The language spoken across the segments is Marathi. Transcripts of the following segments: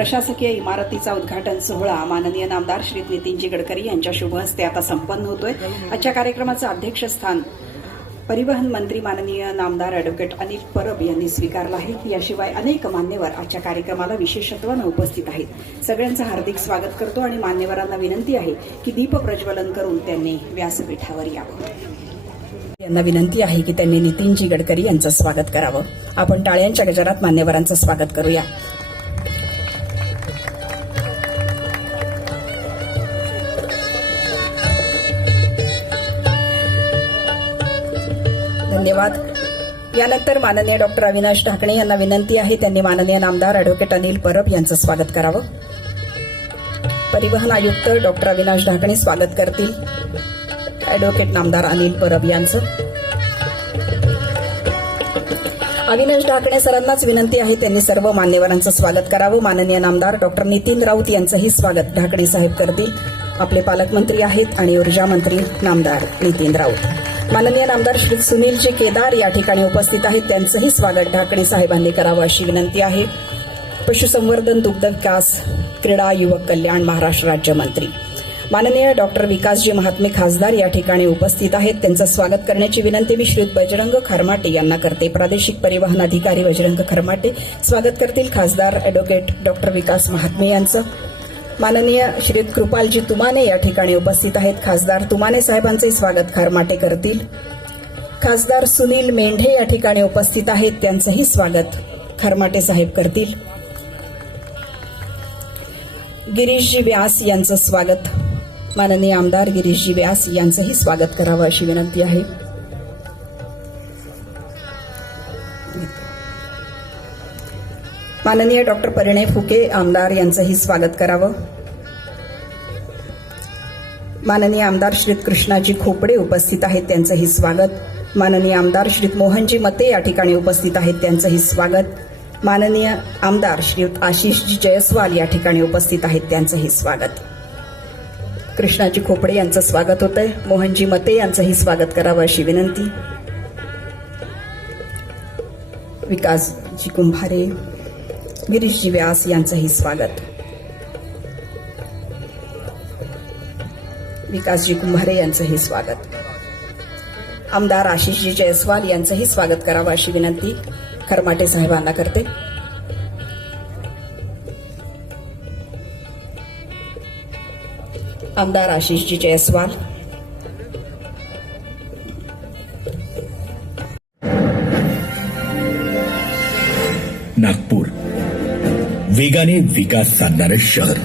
प्रशासकीय इमारतीचा उद्घाटन सोहळा माननीय नामदार श्री नितीनजी गडकरी यांच्या शुभ हस्ते आता संपन्न होतोय. आजच्या कार्यक्रमाचं अध्यक्षस्थान परिवहन मंत्री माननीय नामदार अॅडव्होकेट अनिल परब यांनी स्वीकारलं आहे. याशिवाय अनेक मान्यवर आजच्या कार्यक्रमाला विशेषत्वानं उपस्थित आहेत. सगळ्यांचं हार्दिक स्वागत करतो आणि मान्यवरांना विनंती आहे की दीप प्रज्वलन करून त्यांनी व्यासपीठावर यावं. यांना विनंती आहे की त्यांनी नितीनजी गडकरी यांचं स्वागत करावं. आपण टाळ्यांच्या गजरात मान्यवरांचं स्वागत करूया. धन्यवाद. यानंतर माननीय डॉक्टर अविनाश ढाकणे यांना विनंती आहे त्यांनी माननीय नामदार अॅडव्होकेट अनिल परब यांचं स्वागत करावं. परिवहन आयुक्त डॉक्टर अविनाश ढाकणे स्वागत करतील. अॅडव्होकेट नामदार अनिल परब यांचं. अविनाश ढाकणे सरांनाच विनंती आहे त्यांनी सर्व मान्यवरांचं स्वागत करावं. माननीय नामदार डॉक्टर नितीन राऊत यांचंही स्वागत ढाकणे साहेब करतील. आपले पालकमंत्री आहेत आणि ऊर्जा मंत्री नामदार नितीन राऊत. माननीय नामदार श्री सुनीलजी केदार या ठिकाणी उपस्थित आहेत. त्यांचंही स्वागत ढाकणे साहेबांनी करावं अशी विनंती आहे. पशुसंवर्धन दुग्ध विकास क्रीडा युवक कल्याण महाराष्ट्र राज्यमंत्री माननीय डॉक्टर विकासजी महात्मे खासदार या ठिकाणी उपस्थित आहेत. त्यांचं स्वागत करण्याची विनंती मी श्री बजरंग खरमाटे यांना करते. प्रादेशिक परिवहन अधिकारी बजरंग खरमाटे स्वागत करतील. खासदार अॅडव्होकेट डॉक्टर विकास महात्मे यांचं. माननीय श्री कृपालजी तुमाने या ठिकाणी उपस्थित आहेत. खासदार तुमाने साहेबांचे स्वागत खारमाटे करतील. खासदार सुनील मेंढे या ठिकाणी उपस्थित आहेत. त्यांचंही स्वागत खरमाटे साहेब करतील. गिरीशजी व्यास यांचं स्वागत. माननीय आमदार गिरीशजी व्यास यांचंही स्वागत करावं अशी विनंती आहे. माननीय डॉक्टर परिणय फुके आमदार यांचंही स्वागत करावं. माननीय आमदार श्री कृष्णाजी खोपडे उपस्थित आहेत त्यांचंही स्वागत. माननीय आमदार श्री मोहनजी मते या ठिकाणी उपस्थित आहेत त्यांचंही स्वागत. माननीय आमदार श्री आशिषजी जयस्वाल या ठिकाणी उपस्थित आहेत त्यांचंही स्वागत. कृष्णाजी खोपडे यांचं स्वागत होतंय. मोहनजी मते यांचंही स्वागत करावं अशी विनंती. विकासजी कुंभारे. गिरीशजी व्यास यांचंही स्वागत. विकासजी कुंभारे यांचंही स्वागत. आमदार आशिषजी जयस्वाल यांचंही स्वागत करावं अशी विनंती खरमाटे साहेबांना करते. आमदार आशिषजी जयस्वाल. नागपूर वेगाने विकास साधणारं शहर.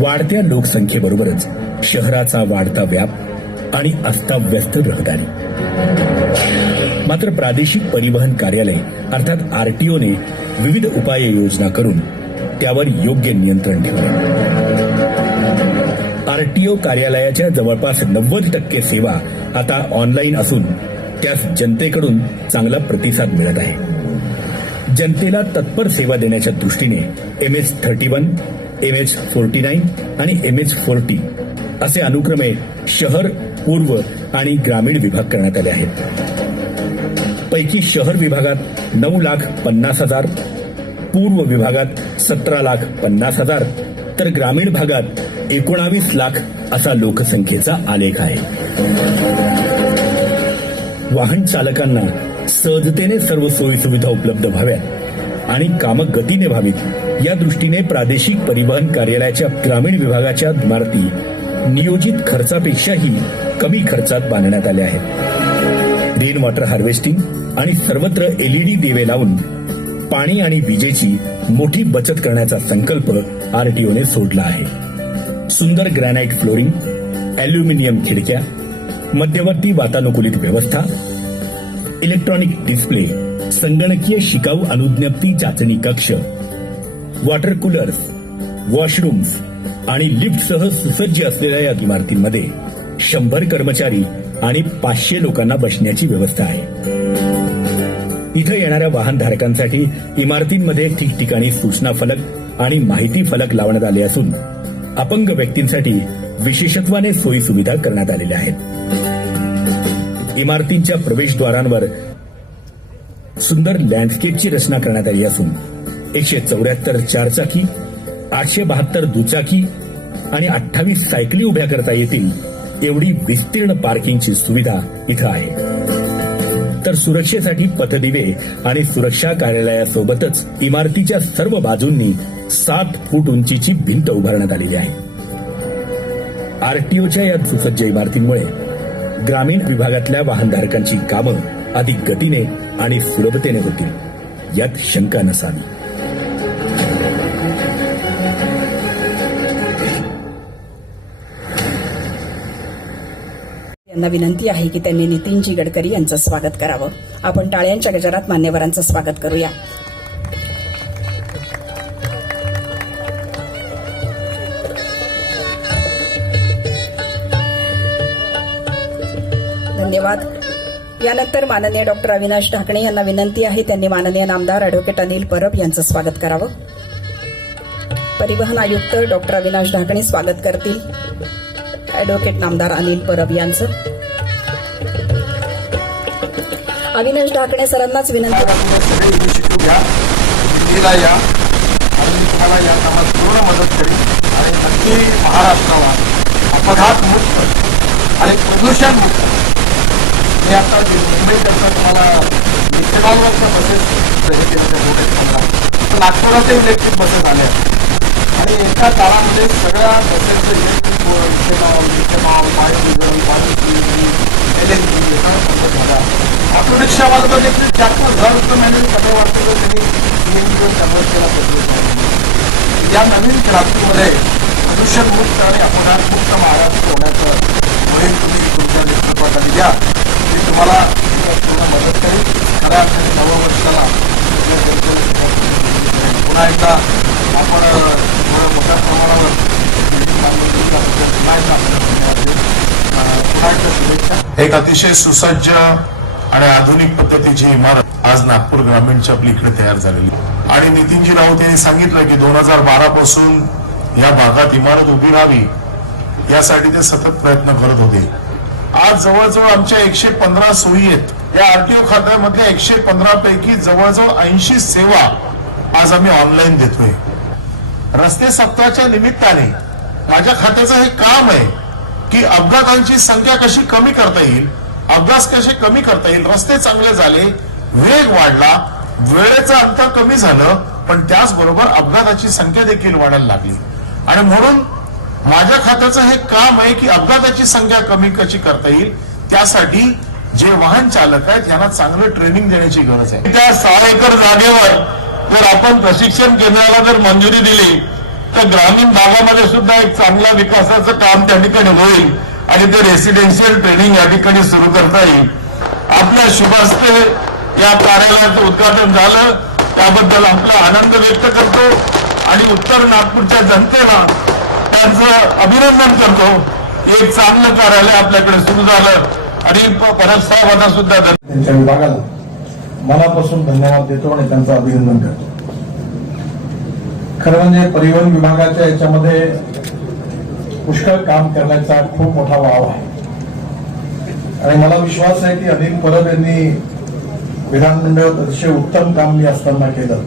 वाढत्या लोकसंख्येबरोबरच शहराचा वाढता व्याप आणि अस्ताव्यस्त रहदारी. मात्र प्रादेशिक परिवहन कार्यालय अर्थात आरटीओने विविध उपाययोजना करून त्यावर योग्य नियंत्रण ठेवले. आरटीओ कार्यालयाच्या जवळपास नव्वद टक्के सेवा आता ऑनलाईन असून त्यास जनतेकडून चांगला प्रतिसाद मिळत आहे. जनतेला तत्पर सेवा देण्याच्या दृष्टीने M H thirty one M H forty nine आणि एम एच फोर्टी असे अनुक्रमे शहर पूर्व आणि ग्रामीण विभाग करण्यात आले आहेत. पैकी शहर विभागात नऊ लाख पन्नास हजार पूर्व विभागात सतरा लाख पन्नास हजार तर ग्रामीण भागात एकोणावीस लाख असा लोकसंख्येचा आलेख आहे. वाहन चालकांना सहजतेने सर्व सोयी सुविधा उपलब्ध व्हाव्यात आणि कामं गतीने व्हावीत या दृष्टीने प्रादेशिक परिवहन कार्यालयाच्या ग्रामीण विभागाच्या इमारती नियोजित खर्चापेक्षाही कमी खर्चात बांधण्यात आल्या आहेत. रेन वॉटर हार्वेस्टिंग आणि सर्वत्र एलईडी दिवे लावून पाणी आणि विजेची मोठी बचत करण्याचा संकल्प आरटीओने सोडला आहे. सुंदर ग्रॅनाइट फ्लोरिंग अल्युमिनियम खिडक्या मध्यवर्ती वातानुकूलित व्यवस्था इलेक्ट्रॉनिक डिस्प्ले संगणकीय शिकाऊ अनुज्ञप्ती चाचणी कक्ष वॉटर कूलर्स वॉशरूम्स आणि लिफ्टसह सुसज्ज असलेल्या या इमारतींमध्ये शंभर कर्मचारी आणि पाचशे लोकांना बसण्याची व्यवस्था आहे. इथं येणाऱ्या वाहनधारकांसाठी इमारतींमध्ये ठिकठिकाणी सूचना फलक आणि माहिती फलक लावण्यात आले असून अपंग व्यक्तींसाठी विशेषत्वाने सोयी सुविधा करण्यात आलेल्या आहेत. इमारतींच्या प्रवेशद्वारांवर सुंदर लँडस्केपची रचना करण्यात आली असून एकशे चौऱ्याहत्तर चारचाकी आठशे बहात्तर दुचाकी आणि अठ्ठावीस सायकली उभ्या करता येतील एवढी विस्तीर्ण पार्किंगची सुविधा इथं आहे. तर सुरक्षेसाठी पथदिवे आणि सुरक्षा कार्यालयासोबतच इमारतीच्या सर्व बाजूंनी सात फूट उंचीची भिंत उभारण्यात आलेली आहे. आरटीओच्या या सुसज्ज इमारतींमुळे ग्रामीण विभागातल्या वाहनधारकांची कामं अधिक गतीने आणि सुलभतेने होतील यात शंका नसावी. त्यांना विनंती आहे की त्यांनी नितीनजी गडकरी यांचं स्वागत करावं. आपण टाळ्यांच्या गजरात मान्यवरांचं स्वागत करूया. धन्यवाद. यानंतर माननीय डॉक्टर अविनाश ढाकणे यांना विनंती आहे त्यांनी माननीय नामदार अॅडव्होकेट अनिल परब यांचं स्वागत करावं. परिवहन आयुक्त डॉक्टर अविनाश ढाकणे स्वागत करतील. अॅडव्होकेट नामदार अनिल परब यांचं. अविनाश ढाकणे सरांनाच विनंती या. आणि तुम्हाला या कामात पूर्ण मदत करेन. आणि नक्की महाराष्ट्राला अपघात मुक्त आणि प्रदूषण मुक्त. मी आता जे मुंबईकरता तुम्हाला इथेनॉलवरच्या बसेस हे केलं त्या मोठ्या नागपुरातही इलेक्ट्रिक बसेस आल्या आणि एका काळामध्ये सगळ्या प्रकारचे electric ethanol ethanol biodiesel bio CNG L N G झाला रिक्षावाला देखील जास्त हजार रुपये सगळं वाटतं तर त्यांनी सीएनजीवर केला पाहिजे या नवीन क्रांतीमध्ये प्रदूषण आणि अपघातमुक्त महाराष्ट्र होण्याचं मोहीम तुम्ही तुमच्या नेतृत्वाखाली घ्या मी तुम्हाला पूर्ण मदत करेन खऱ्या अर्थाने नववर्षाला आपल्या जनतेला पुन्हा एकदा आपण थोडं मोठ्या प्रमाणावर पुन्हा एकदा आपल्याला धन्यवाद देऊ. अं, पुन्हा एकदा शुभेच्छा एक अतिशय सुसज्ज आणि आधुनिक पद्धतीची इमारत आज नागपूर ग्रामीणच्या आपली तयार झालेली. आणि नितीनजी राऊत यांनी सांगितलं की दोन हजार बारा पासून या भागात इमारत उभी राहावी यासाठी ते सतत प्रयत्न करत होते. आज जवळजवळ आमच्या एकशे पंधरा सोयी आहेत. या आरटीओ खात्यामधल्या एकशे पंधरा पैकी जवळजवळ ऐंशी सेवा आज आम्ही ऑनलाईन देतोय. रस्ते सप्ताहाच्या निमित्ताने माझ्या खात्याचं हे काम आहे. की अपघातांची संख्या कशी कमी करता येईल अपघात कसे कमी करता येईल रस्ते चांगले झाले वेग वाढला वेळेचं अंतर कमी झालं पण त्याचबरोबर अपघाताची संख्या देखील वाढायला लागली. आणि म्हणून माझ्या खात्याचं हे काम आहे की अपघाताची संख्या कमी कशी करता येईल त्यासाठी जे वाहन चालक आहेत यांना चांगलं ट्रेनिंग देण्याची गरज आहे. त्या सहा एकर जागेवर जर आपण प्रशिक्षण केंद्राला जर मंजुरी दिली तर ग्रामीण भागामध्ये सुद्धा एक चांगला विकासाचं काम त्या ठिकाणी होईल आणि ते रेसिडेन्शियल ट्रेनिंग या ठिकाणी सुरू करता येईल. आपल्या शुभास्ते या कार्यालयाचं उद्घाटन झालं. त्याबद्दल आपला आनंद व्यक्त करतो आणि उत्तर नागपूरच्या जनतेला त्यांचं अभिनंदन करतो. एक चांगलं कार्यालय आपल्याकडे सुरू झालं आणि परत साहेबांना सुद्धा त्यांच्या विभागाला मनापासून धन्यवाद देतो आणि त्यांचं अभिनंदन करतो. खरं म्हणजे परिवहन विभागाच्या याच्यामध्ये पुष्कळ काम करण्याचा खूप मोठा वाव आहे. आणि मला विश्वास आहे की अनिल परब यांनी विधानमंडळात अतिशय उत्तम काम मी असताना केलं.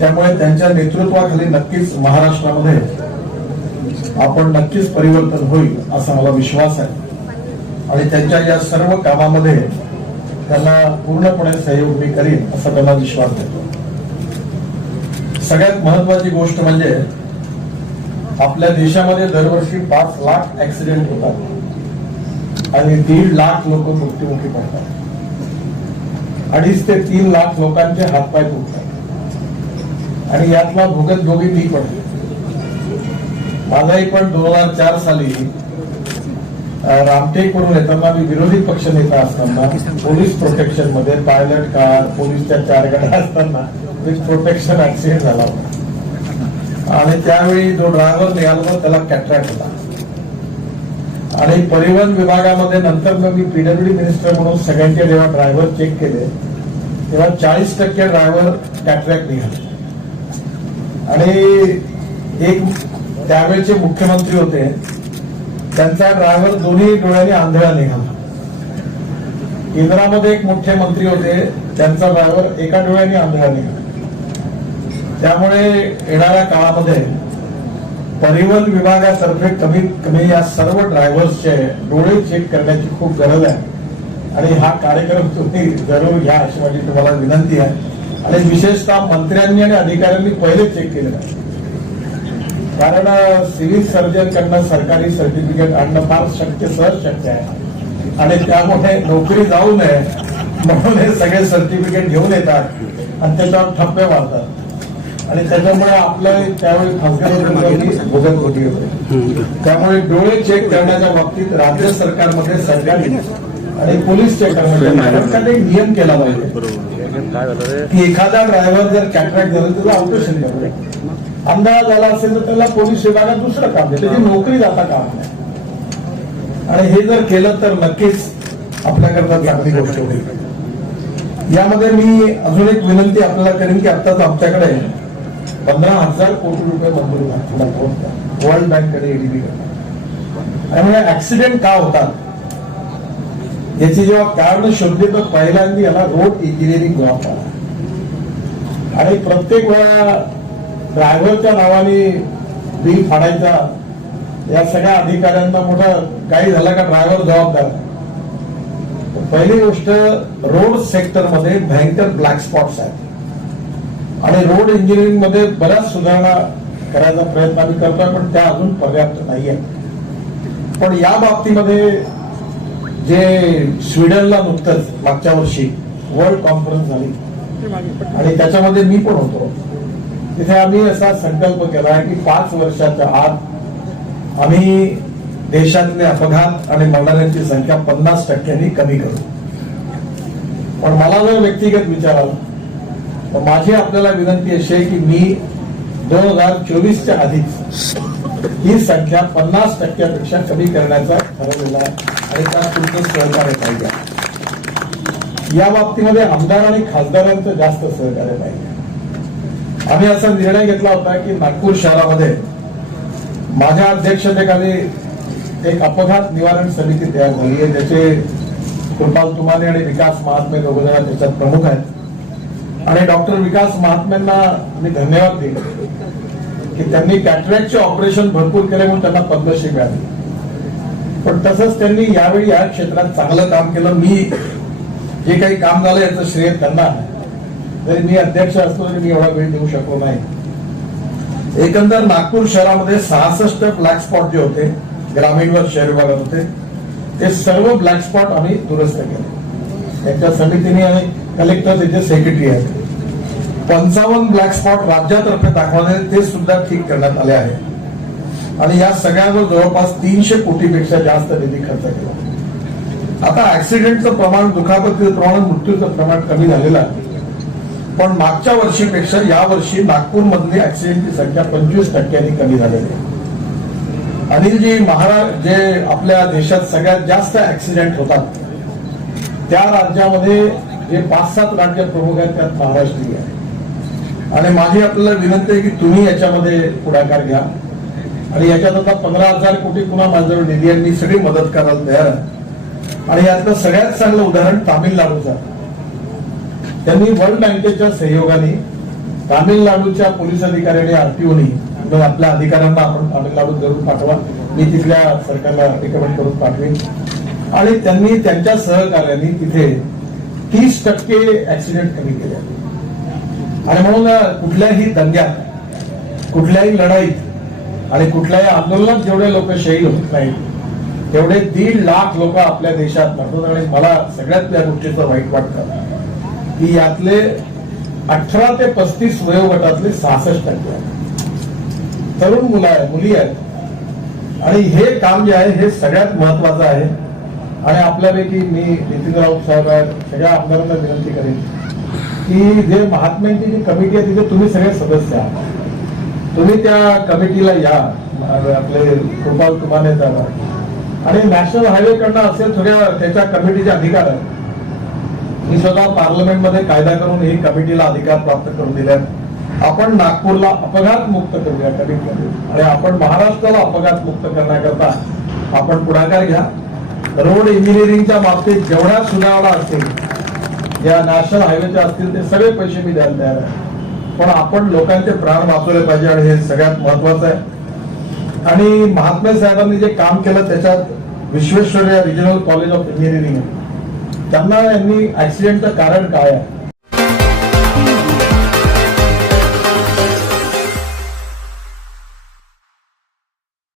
त्यामुळे त्यांच्या नेतृत्वाखाली नक्कीच महाराष्ट्रामध्ये आपण नक्कीच परिवर्तन होईल असा मला विश्वास आहे. आणि त्यांच्या या सर्व कामामध्ये त्यांना पूर्णपणे सहयोग मी करीन असा त्यांना विश्वास देतो सगळ्यात महत्वाची गोष्ट म्हणजे आपल्या देशामध्ये दरवर्षी पाच लाख ऍक्सिडेंट होतात. आणि दीड लाख लोक मृत्युमुखी पडतात. अडीच ते तीन लाख लोकांचे हातपाय तुटतात आणि यातला भोगत भोगी मी पडते माझाही पण दोन हजार चार साली रामटेकवरून येताना मी विरोधी पक्ष नेता असताना पोलीस प्रोटेक्शनमध्ये पायलट कार पोलीसच्या चार गाड्या असताना एक प्रोटेक्शन ऍक्सिडेंट झाला होता. आणि त्यावेळी जो ड्रायव्हर निघाला त्याला कॅट्रॅक्ट होता. आणि परिवहन विभागामध्ये नंतर मग मी पीडब्ल्यू मिनिस्टर म्हणून सगळ्यांचे जेव्हा ड्रायव्हर चेक केले तेव्हा चाळीस टक्के ड्रायव्हर कॅट्रॅक्ट निघाले. आणि एक त्यावेळेचे मुख्यमंत्री होते त्यांचा ड्रायव्हर दोन्ही डोळ्यांनी आंधळा निघाला. केंद्रामध्ये एक मोठे मंत्री होते त्यांचा ड्रायव्हर एका डोळ्याने आंधळा निघाला. त्यामुळे येणाऱ्या काळामध्ये परिवहन विभागातर्फे कमीत कमी या सर्व ड्रायव्हर्सचे डोळे चेक करण्याची खूप गरज आहे. आणि हा कार्यक्रम तुम्ही जरूर घ्या अशी माझी तुम्हाला विनंती आहे. आणि विशेषतः मंत्र्यांनी आणि अधिकाऱ्यांनी पहिले चेक केलेलं आहे. कारण सिव्हिल सर्जनकडनं सरकारी सर्टिफिकेट आणणं फार शक्य सहज शक्य आहे. आणि त्यामुळे नोकरी जाऊ नये म्हणून हे सगळे सर्टिफिकेट घेऊन येतात आणि त्याच्यावर ठप्पे मारतात. आणि त्याच्यामुळे आपलं त्यावेळी खासगी भोगत होती. त्यामुळे डोळे चेक करण्याच्या बाबतीत राज्य सरकारमध्ये सरकारी आणि पोलीसचे कर्मचारी एक नियम केला पाहिजे. की एखादा ड्रायव्हर जर कॅटरॅक्ट झाला त्याचं ऑपरेशन करतो आमदार झाला असेल तर त्याला पोलीस विभागात दुसरं काम देते. त्याची नोकरी जाता काम नाही. आणि हे जर केलं तर नक्कीच आपल्याकरता चांगली गोष्ट होईल. यामध्ये मी अजून एक विनंती आपल्याला करेन की आत्ताच आमच्याकडे पंधरा हजार कोटी रुपये मंजूर झाले. वर्ल्ड बँककडे एडीबी त्यामुळे ऍक्सिडेंट का होतात? याची जेव्हा कारण शोधली तर पहिल्यांदा याला रोड इंजिनिअरिंग वापरा आणि प्रत्येक वेळा ड्रायव्हरच्या नावाने बिल फाडायचा या सगळ्या अधिकाऱ्यांना मोठं काही झालं का ड्रायव्हर जबाबदार? पहिली गोष्ट रोड सेक्टरमध्ये भयंकर ब्लॅक स्पॉट्स आहेत. आणि रोड इंजिनिअरिंगमध्ये बऱ्याच सुधारणा करायचा प्रयत्न आम्ही करतोय पण त्या अजून पर्याप्त नाही आहेत पण या बाबतीमध्ये जे स्वीडनला नुकतंच मागच्या वर्षी वर्ल्ड कॉन्फरन्स झाली. आणि त्याच्यामध्ये मी पण होतो. तिथे आम्ही असा संकल्प केला आहे की पाच वर्षाच्या आत आम्ही देशातले अपघात आणि मरणाऱ्यांची संख्या पन्नास टक्क्यांनी कमी करू. पण मला जर व्यक्तिगत विचाराल माझी आपल्याला विनंती अशी आहे की मी दोन हजार चोवीसच्या आधीच ही संख्या पन्नास टक्क्यापेक्षा कमी करण्याचा ठरवलेला आहे. आणि त्यात तुमचं सहकार्य पाहिजे. या बाबतीमध्ये आमदार आणि खासदारांचं जास्त सहकार्य पाहिजे. आम्ही असा निर्णय घेतला होता की नागपूर शहरामध्ये माझ्या अध्यक्षतेखाली एक अपघात निवारण समिती तयार झाली आहे ज्याचे कृपाल तुमाने आणि विकास महात्मे दोघ जण त्याच्यात प्रमुख आहेत. आणि डॉक्टर विकास महात्म्यांना मी धन्यवाद दिले की त्यांनी कॅटरॅक्टचे ऑपरेशन भरपूर केले म्हणून त्यांना पद्मश्री मिळाली. पण तसंच त्यांनी यावेळी या क्षेत्रात चांगलं काम केलं. मी जे काही काम झालं याचं श्रेय त्यांना आहे. जरी मी अध्यक्ष असलो तरी मी एवढा वेळ देऊ शकलो नाही. एकंदर नागपूर शहरामध्ये सहासष्ट ब्लॅक स्पॉट जे होते ग्रामीण व शहर विभागात होते ते सर्व ब्लॅक स्पॉट आम्ही दुरुस्त केले. त्यांच्या समितीने आणि कलेक्टर त्यांचे सेक्रेटरी आहेत. पंचावन्न ब्लॅक स्पॉट राज्यातर्फे दाखवले ते सुद्धा ठीक करण्यात आले आहे. आणि या सगळ्यावर जवळपास तीनशे कोटीपेक्षा जास्त निधी खर्च केला. आता ऍक्सिडेंटचं प्रमाण दुखापतीचं प्रमाण मृत्यूचं प्रमाण कमी झालेलं आहे. पण मागच्या वर्षीपेक्षा या वर्षी ऍक्सिडेंटची संख्या पंचवीस टक्क्यांनी कमी झालेली आहे. अनिलजी महाराज जे आपल्या देशात सगळ्यात जास्त ऍक्सिडेंट होतात त्या राज्यामध्ये जे पाच सात राज्य प्रमुख आहेत त्यात महाराष्ट्रीय आहे. आणि माझी आपल्याला विनंती आहे की तुम्ही याच्यामध्ये पुढाकार घ्या. आणि याच्यात आता पंधरा हजार कोटी पुन्हा माझ्याजवळ निधी आहे मी सगळी मदत करायला तयार आहे. आणि यातलं सगळ्यात चांगलं उदाहरण तामिळनाडूचं. त्यांनी वर्ल्ड बँकेच्या सहयोगाने तामिळनाडूच्या पोलीस अधिकाऱ्यांनी आरटीओनी आपल्या अधिकाऱ्यांना आपण तामिळनाडूत जरूर पाठवा. मी तिथल्या सरकारला रिकमेंड करून पाठवेन. आणि त्यांनी त्यांच्या सहकार्याने तिथे तीस टक्के ऍक्सिडेंट कमी केले. आणि म्हणून कुठल्याही दंग्यात कुठल्याही लढाईत आणि कुठल्याही आंदोलनात जेवढे लोक शहीद होत नाहीत तेवढे दीड लाख लोक आपल्या देशात मरतात आणि मला सगळ्यात त्या गोष्टीचं वाईट वाटतं की यातले अठरा ते पस्तीस वयोगटातले सहासष्ट टक्के आहेत. तरुण मुलं आहेत मुली आहेत आणि हे काम जे आहे हे सगळ्यात महत्वाचं आहे आणि आपल्यापैकी मी नितीन राऊत साहेब आहेत सगळ्या आमदारांना विनंती करेन की जे महात्म्यांची जी कमिटी आहे तिथे तुम्ही सगळे सदस्य आहात. तुम्ही त्या कमिटीला या आपले कृपाल तुमाने जावा आणि नॅशनल हायवे कडनं असेल थोड्या त्याच्या कमिटीचे अधिकार आहेत. मी स्वतः पार्लमेंटमध्ये कायदा करून ही कमिटीला अधिकार प्राप्त करून दिले आपण नागपूरला अपघात मुक्त करूया कमीत कमी आणि आपण महाराष्ट्राला अपघात मुक्त करण्याकरता आपण पुढाकार घ्या. रोड इंजिनिअरिंगच्या बाबतीत जेवढ्या सुधारणा असतील या नॅशनल हायवेच्या असतील ते सगळे पैसे मी द्यायला तयार आहे. पण आपण लोकांचे प्राण वाचवले पाहिजे आणि हे सगळ्यात महत्वाचं आहे. आणि महात्मा साहेबांनी जे काम केलं त्याच्यात Visvesvaraya regional college of engineering त्यांना यांनी ऍक्सिडेंटचं कारण काय आहे?